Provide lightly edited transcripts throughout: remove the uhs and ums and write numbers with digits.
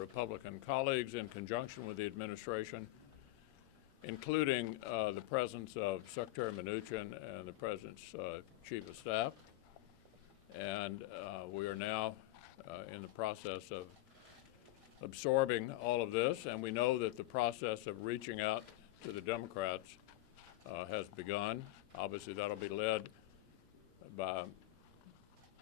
Republican colleagues in conjunction with the administration, including the presence of Secretary Mnuchin and the President's Chief of Staff. And we are now in the process of absorbing all of this, and we know that the process of reaching out to the Democrats has begun. Obviously, that'll be led by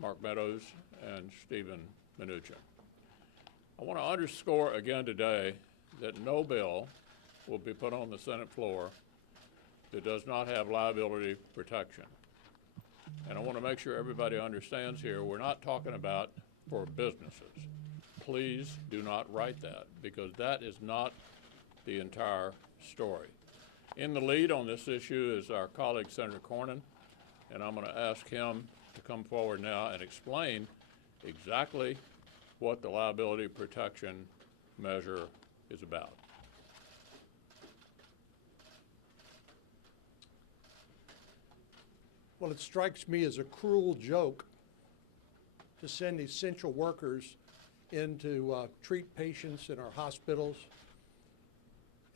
Mark Meadows and Stephen Mnuchin. I want to underscore again today that no bill will be put on the Senate floor that does not have liability protection. And I want to make sure everybody understands here, we're not talking about for businesses. Please do not write that, because that is not the entire story. In the lead on this issue is our colleague, Senator Cornyn, and I'm going to ask him to come forward now and explain exactly what the liability protection measure is about. Well, it strikes me as a cruel joke to send essential workers in to treat patients in our hospitals,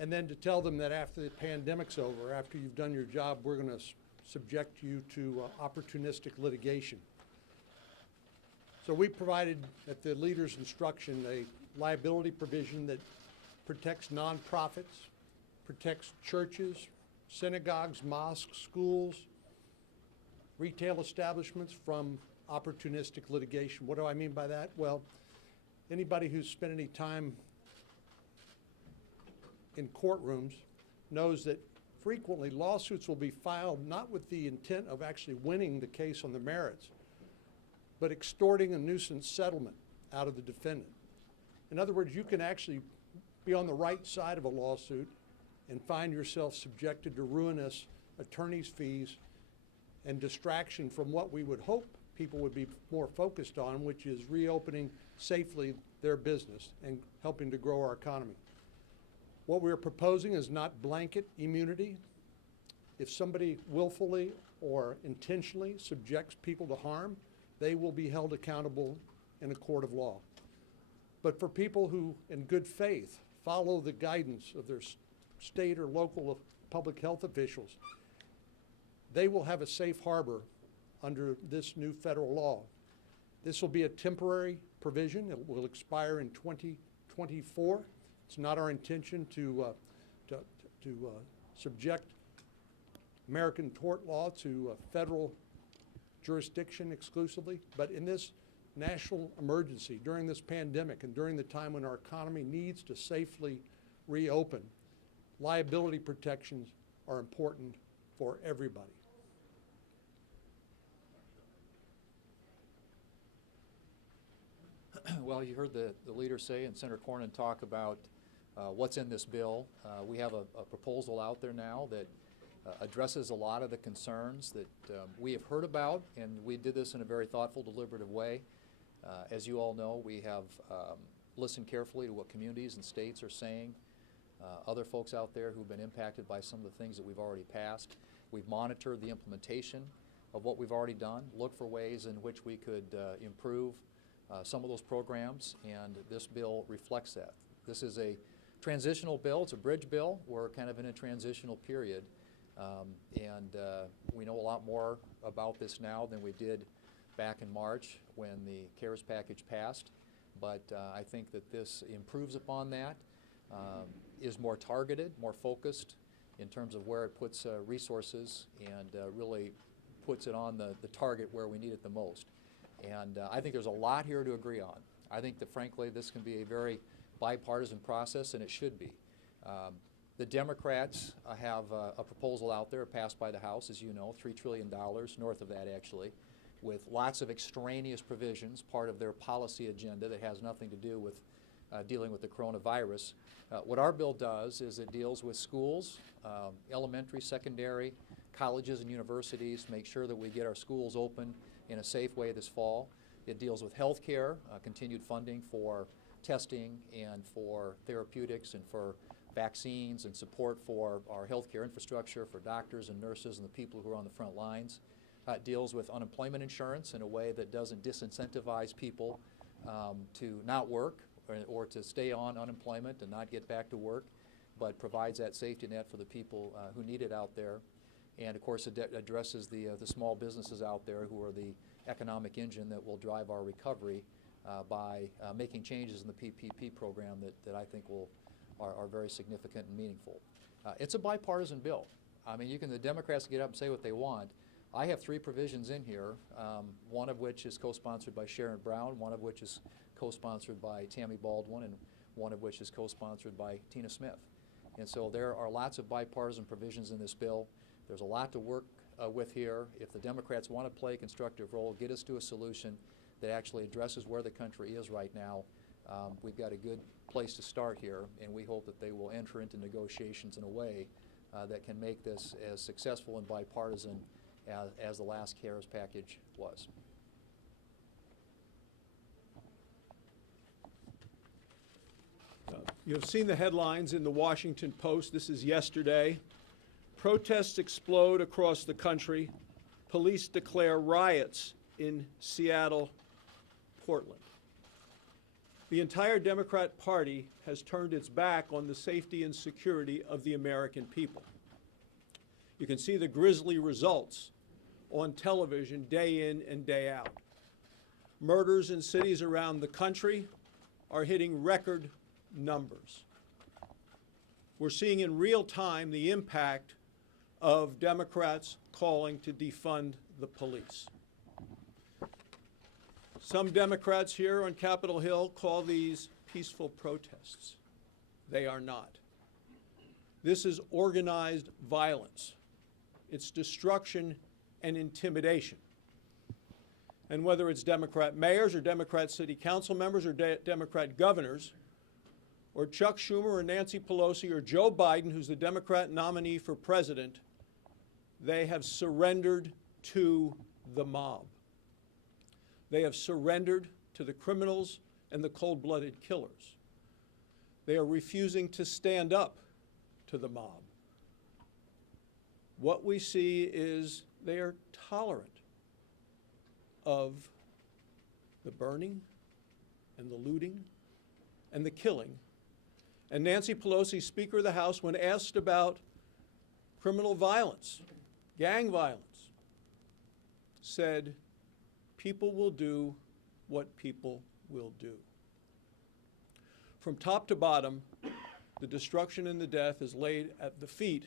and then to tell them that after the pandemic's over, after you've done your job, we're going to subject you to opportunistic litigation. So we provided, at the leader's instruction, a liability provision that protects nonprofits, protects churches, synagogues, mosques, schools, retail establishments from opportunistic litigation. What do I mean by that? Well, anybody who's spent any time in courtrooms knows that frequently lawsuits will be filed not with the intent of actually winning the case on the merits, but extorting a nuisance settlement out of the defendant. In other words, you can actually be on the right side of a lawsuit and find yourself subjected to ruinous attorney's fees and distraction from what we would hope people would be more focused on, which is reopening safely their business and helping to grow our economy. What we're proposing is not blanket immunity. If somebody willfully or intentionally subjects people to harm, they will be held accountable in a court of law. But for people who, in good faith, follow the guidance of their state or local public health officials, they will have a safe harbor under this new federal law. This will be a temporary provision. It will expire in 2024. It's not our intention to subject American tort law to federal jurisdiction exclusively, but in this national emergency, during this pandemic and during the time when our economy needs to safely reopen, liability protections are important for everybody. Well, you heard the leader say and Senator Cornyn talk about what's in this bill. We have a proposal out there now that addresses a lot of the concerns that we have heard about, and we did this in a very thoughtful, deliberative way. As you all know, we have listened carefully to what communities and states are saying, other folks out there who've been impacted by some of the things that we've already passed. We've monitored the implementation of what we've already done, looked for ways in which we could improve some of those programs, and this bill reflects that. This is a transitional bill. It's a bridge bill. We're kind of in a transitional period, and we know a lot more about this now than we did back in March when the CARES package passed, but I think that this improves upon that, is more targeted, more focused in terms of where it puts resources, and really puts it on the target where we need it the most. And I think there's a lot here to agree on. I think that, frankly, this can be a very bipartisan process, and it should be. The Democrats have a proposal out there passed by the House, as you know, $3 trillion, north of that actually, with lots of extraneous provisions, part of their policy agenda that has nothing to do with dealing with the coronavirus. What our bill does is it deals with schools, elementary, secondary, colleges and universities, make sure that we get our schools open in a safe way this fall. It deals with health care, continued funding for testing and for therapeutics and for vaccines and support for our healthcare infrastructure, for doctors and nurses and the people who are on the front lines. It deals with unemployment insurance in a way that doesn't disincentivize people to not work or to stay on unemployment and not get back to work, but provides that safety net for the people who need it out there. And of course, it addresses the small businesses out there who are the economic engine that will drive our recovery by making changes in the PPP program that I think are very significant and meaningful. It's a bipartisan bill. I mean, the Democrats get up and say what they want. I have 3 provisions in here, one of which is co-sponsored by Sharon Brown, one of which is co-sponsored by Tammy Baldwin, and one of which is co-sponsored by Tina Smith. And so there are lots of bipartisan provisions in this bill. There's a lot to work with here. If the Democrats want to play a constructive role, get us to a solution that actually addresses where the country is right now, we've got a good place to start here, and we hope that they will enter into negotiations in a way that can make this as successful and bipartisan as the last CARES package was. You have seen the headlines in the Washington Post. This is yesterday. Protests explode across the country. Police declare riots in Seattle, Portland. The entire Democrat Party has turned its back on the safety and security of the American people. You can see the grisly results on television day in and day out. Murders in cities around the country are hitting record numbers. We're seeing in real time the impact of Democrats calling to defund the police. Some Democrats here on Capitol Hill call these peaceful protests. They are not. This is organized violence. It's destruction and intimidation. And whether it's Democrat mayors or Democrat city council members or Democrat governors, or Chuck Schumer or Nancy Pelosi or Joe Biden, who's the Democrat nominee for president, they have surrendered to the mob. They have surrendered to the criminals and the cold-blooded killers. They are refusing to stand up to the mob. What we see is they are tolerant of the burning and the looting and the killing. And Nancy Pelosi, Speaker of the House, when asked about criminal violence, gang violence, said, people will do what people will do. From top to bottom, the destruction and the death is laid at the feet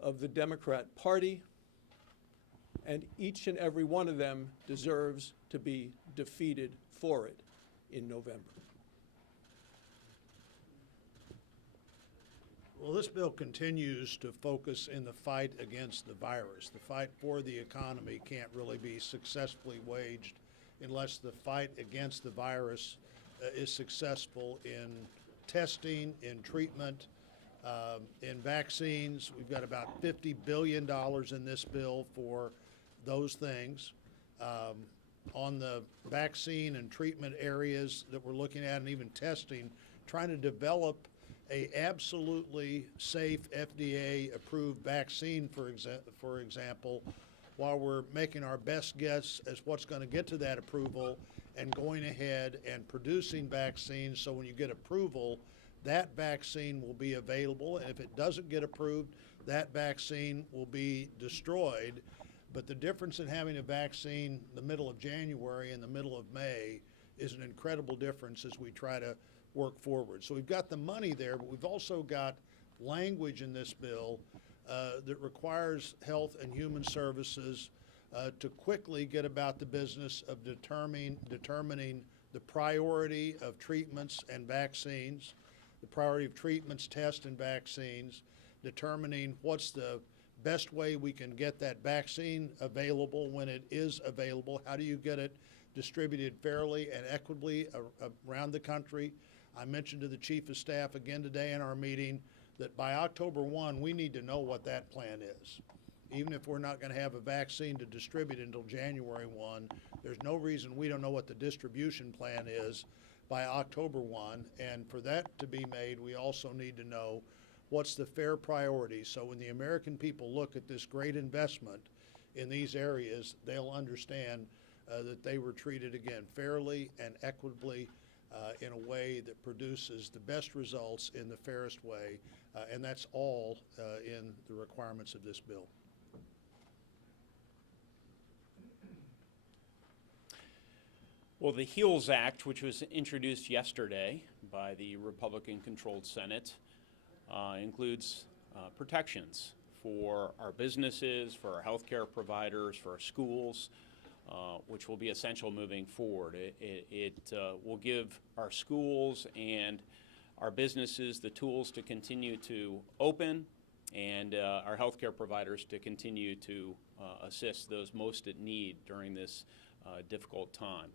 of the Democrat Party, and each and every one of them deserves to be defeated for it in November. Well, this bill continues to focus in the fight against the virus. The fight for the economy can't really be successfully waged unless the fight against the virus is successful in testing, in treatment, in vaccines. We've got about $50 billion in this bill for those things. On the vaccine and treatment areas that we're looking at, and even testing, trying to develop a absolutely safe FDA-approved vaccine, for example, while we're making our best guess as what's going to get to that approval, and going ahead and producing vaccines so when you get approval, that vaccine will be available. And if it doesn't get approved, that vaccine will be destroyed. But the difference in having a vaccine in the middle of January and the middle of May is an incredible difference as we try to work forward. So we've got the money there, but we've also got language in this bill that requires Health and Human Services to quickly get about the business of determining the priority of treatments and vaccines, the priority of treatments, tests, and vaccines, determining what's the best way we can get that vaccine available when it is available. How do you get it distributed fairly and equitably around the country? I mentioned to the Chief of Staff again today in our meeting that by October 1, we need to know what that plan is. Even if we're not going to have a vaccine to distribute until January 1, there's no reason we don't know what the distribution plan is by October 1. And for that to be made, we also need to know what's the fair priority. So when the American people look at this great investment in these areas, they'll understand that they were treated, again, fairly and equitably in a way that produces the best results in the fairest way, and that's all in the requirements of this bill. Well, the HEALS Act, which was introduced yesterday by the Republican-controlled Senate, includes protections for our businesses, for our healthcare providers, for our schools, which will be essential moving forward. It will give our schools and our businesses the tools to continue to open, and our healthcare providers to continue to assist those most in need during this difficult time.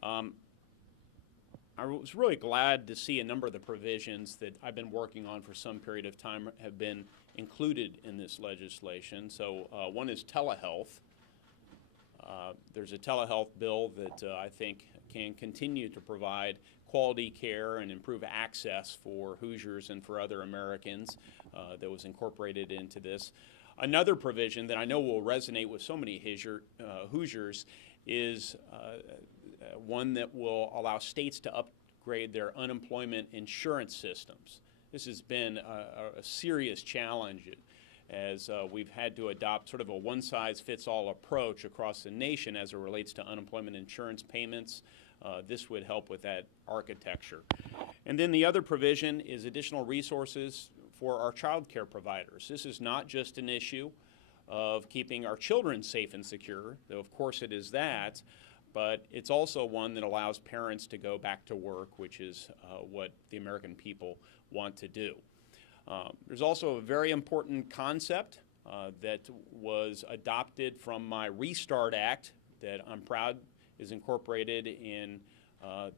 I was really glad to see a number of the provisions that I've been working on for some period of time have been included in this legislation. So one is telehealth. There's a telehealth bill that I think can continue to provide quality care and improve access for Hoosiers and for other Americans that was incorporated into this. Another provision that I know will resonate with so many Hoosiers is one that will allow states to upgrade their unemployment insurance systems. This has been a serious challenge as we've had to adopt sort of a one-size-fits-all approach across the nation as it relates to unemployment insurance payments. This would help with that architecture. And then the other provision is additional resources for our child care providers. This is not just an issue of keeping our children safe and secure, though of course it is that, but it's also one that allows parents to go back to work, which is what the American people want to do. There's also a very important concept that was adopted from my Restart Act that I'm proud is incorporated in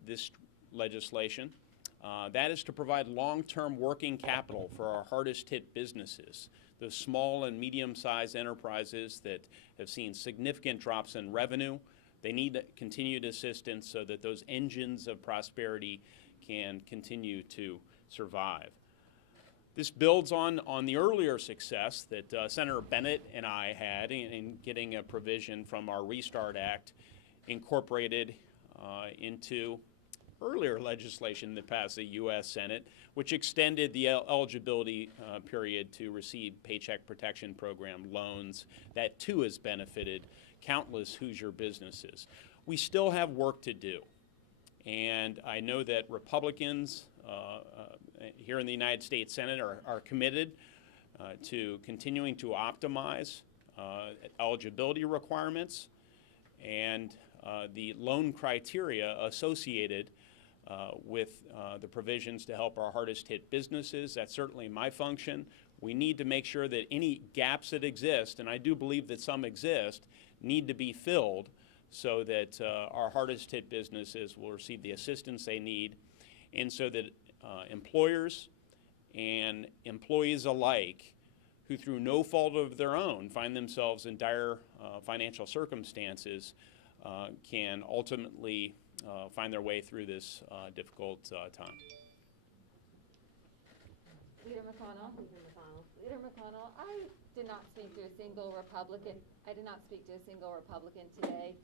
this legislation. That is to provide long-term working capital for our hardest-hit businesses, those small and medium-sized enterprises that have seen significant drops in revenue. They need continued assistance so that those engines of prosperity can continue to survive. This builds on the earlier success that Senator Bennett and I had in getting a provision from our Restart Act incorporated into earlier legislation that passed the U.S. Senate, which extended the eligibility period to receive Paycheck Protection Program loans. That too has benefited countless Hoosier businesses. We still have work to do, and I know that Republicans here in the United States Senate are committed to continuing to optimize eligibility requirements and the loan criteria associated with the provisions to help our hardest hit businesses. That's certainly my function. We need to make sure that any gaps that exist, and I do believe that some exist, need to be filled so that our hardest hit businesses will receive the assistance they need, and so that employers and employees alike who through no fault of their own find themselves in dire financial circumstances can ultimately find their way through this difficult time. Leader McConnell. Leader McConnell, I did not speak to a single Republican today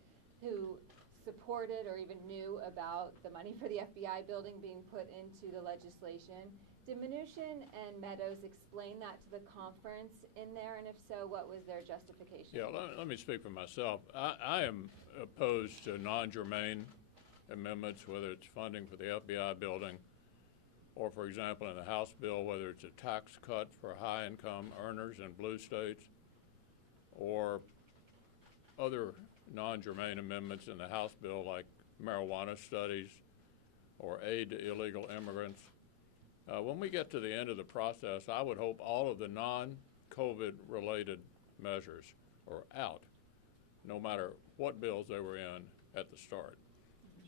who supported or even knew about the money for the FBI building being put into the legislation. Did Mnuchin and Meadows explain that to the conference in there, and if so, what was their justification? Yeah, let me speak for myself. I am opposed to non-germane amendments, whether it's funding for the FBI building or, for example, in the House bill, whether it's a tax cut for high-income earners in blue states or other non-germane amendments in the House bill like marijuana studies or aid to illegal immigrants. When we get to the end of the process, I would hope all of the non-COVID related measures are out, no matter what bills they were in at the start.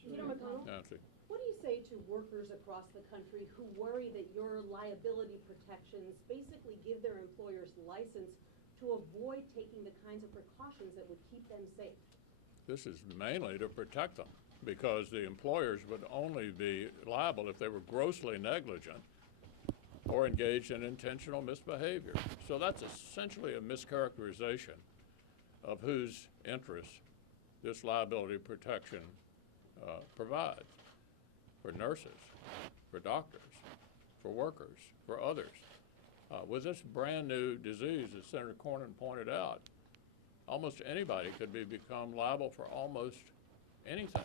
Leader McConnell, Nancy. what do you say to workers across the country who worry that your liability protections basically give their employers license to avoid taking the kinds of precautions that would keep them safe? This is mainly to protect them, because the employers would only be liable if they were grossly negligent or engaged in intentional misbehavior. So that's essentially a mischaracterization of whose interests this liability protection provides. for nurses, for doctors, for workers, for others. With this brand new disease, as Senator Cornyn pointed out, almost anybody could become liable for almost anything.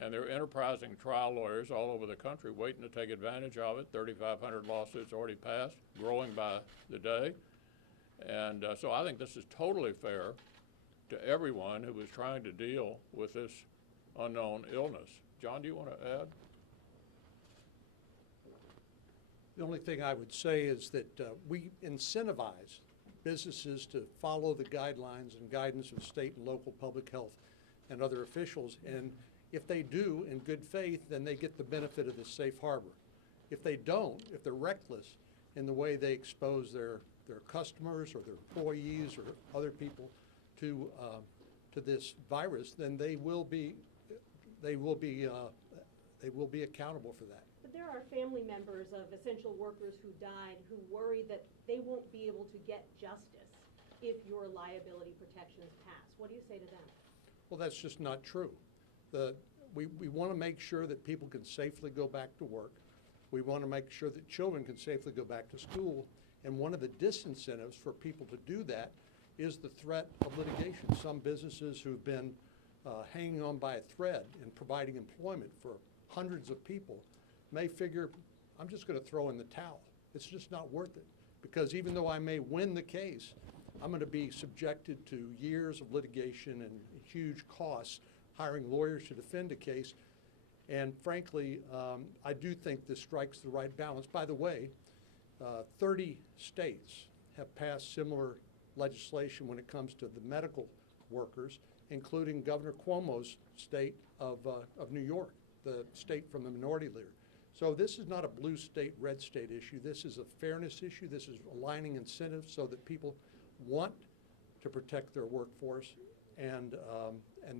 And there are enterprising trial lawyers all over the country waiting to take advantage of it. 3,500 lawsuits already passed, growing by the day. And so I think this is totally fair to everyone who is trying to deal with this unknown illness. John, do you want to add? The only thing I would say is that we incentivize businesses to follow the guidelines and guidance of state and local public health and other officials. And if they do in good faith, then they get the benefit of the safe harbor. If they don't, if they're reckless in the way they expose their customers or their employees or other people to this virus, then they will be accountable for that. But there are family members of essential workers who died who worry that they won't be able to get justice if your liability protections pass. What do you say to them? Well, that's just not true. We want to make sure that people can safely go back to work. We want to make sure that children can safely go back to school. And one of the disincentives for people to do that is the threat of litigation. Some businesses who've been hanging on by a thread and providing employment for hundreds of people may figure, I'm just going to throw in the towel. It's just not worth it. Because even though I may win the case, I'm going to be subjected to years of litigation and huge costs hiring lawyers to defend a case. And frankly, I do think this strikes the right balance. By the way, 30 states have passed similar legislation when it comes to the medical workers, including Governor Cuomo's state of New York, the state from the minority leader. So this is not a blue state, red state issue. This is a fairness issue. This is aligning incentives so that people want to protect their workforce and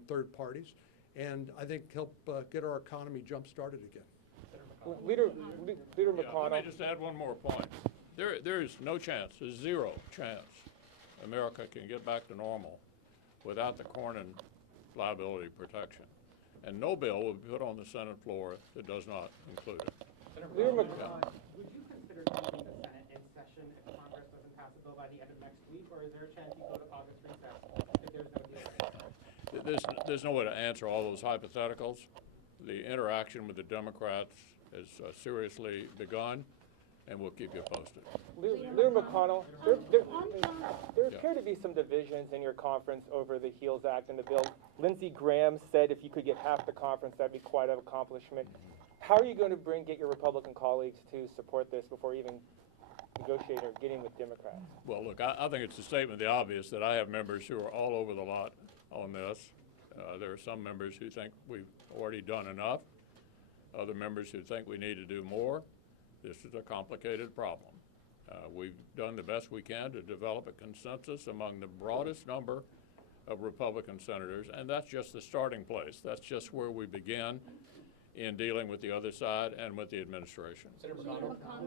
third parties, and I think help get our economy jump-started again. Leader Let McConnell. me just add one more point. There is no chance, there's zero chance America can get back to normal without the Cornyn liability protection. And no bill will be put on the Senate floor that does not include it. Leader McConnell. Would you consider keeping the Senate in session if Congress doesn't pass a bill by the end of next week, or is there a chance you go to August recess if there's no deal? There's no way to answer all those hypotheticals. The interaction with the Democrats has seriously begun, and we'll keep you posted. Leader McConnell, there appear to be some divisions in your conference over the HEALS Act and the bill. Lindsey Graham said if you could get half the conference, that'd be quite an accomplishment. How are you going to get your Republican colleagues to support this before even negotiating or getting with Democrats? Well, look, I think it's a statement of the obvious that I have members who are all over the lot on this. There are some members who think we've already done enough, other members who think we need to do more. This is a complicated problem. We've done the best we can to develop a consensus among the broadest number of Republican senators, and that's just the starting place. That's just where we begin in dealing with the other side and with the administration. Senator McConnell. Hi,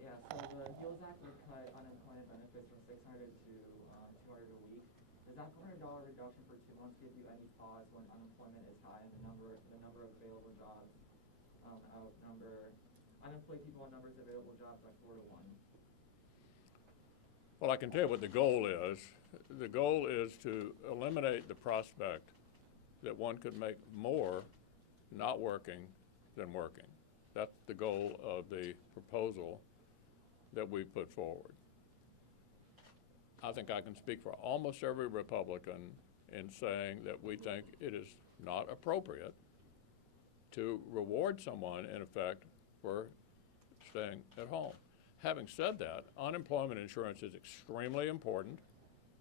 yeah, so the HEALS Act would cut unemployment benefits from $600 to $200 a week. Does that $400 reduction for 2 months give you any pause when unemployment is high and the number of available jobs outnumber unemployed people and numbers of available jobs by 4 to 1? Well, I can tell you what the goal is. The goal is to eliminate the prospect that one could make more not working than working. That's the goal of the proposal that we put forward. I think I can speak for almost every Republican in saying that we think it is not appropriate to reward someone, in effect, for staying at home. Having said that, unemployment insurance is extremely important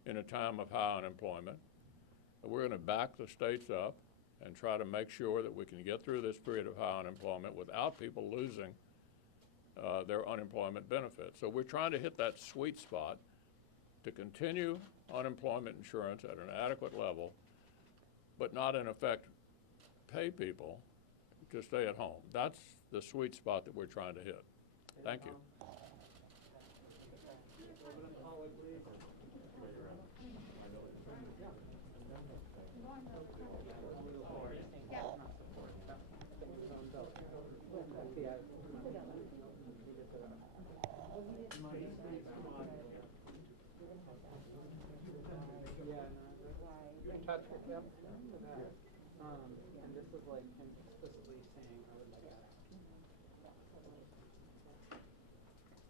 in a time of high unemployment. We're going to back the states up and try to make sure that we can get through this period of high unemployment without people losing their unemployment benefits. So we're trying to hit that sweet spot to continue unemployment insurance at an adequate level, but not in effect pay people to stay at home. That's the sweet spot that we're trying to hit. Thank you. You're in touch with them? And this is like in specific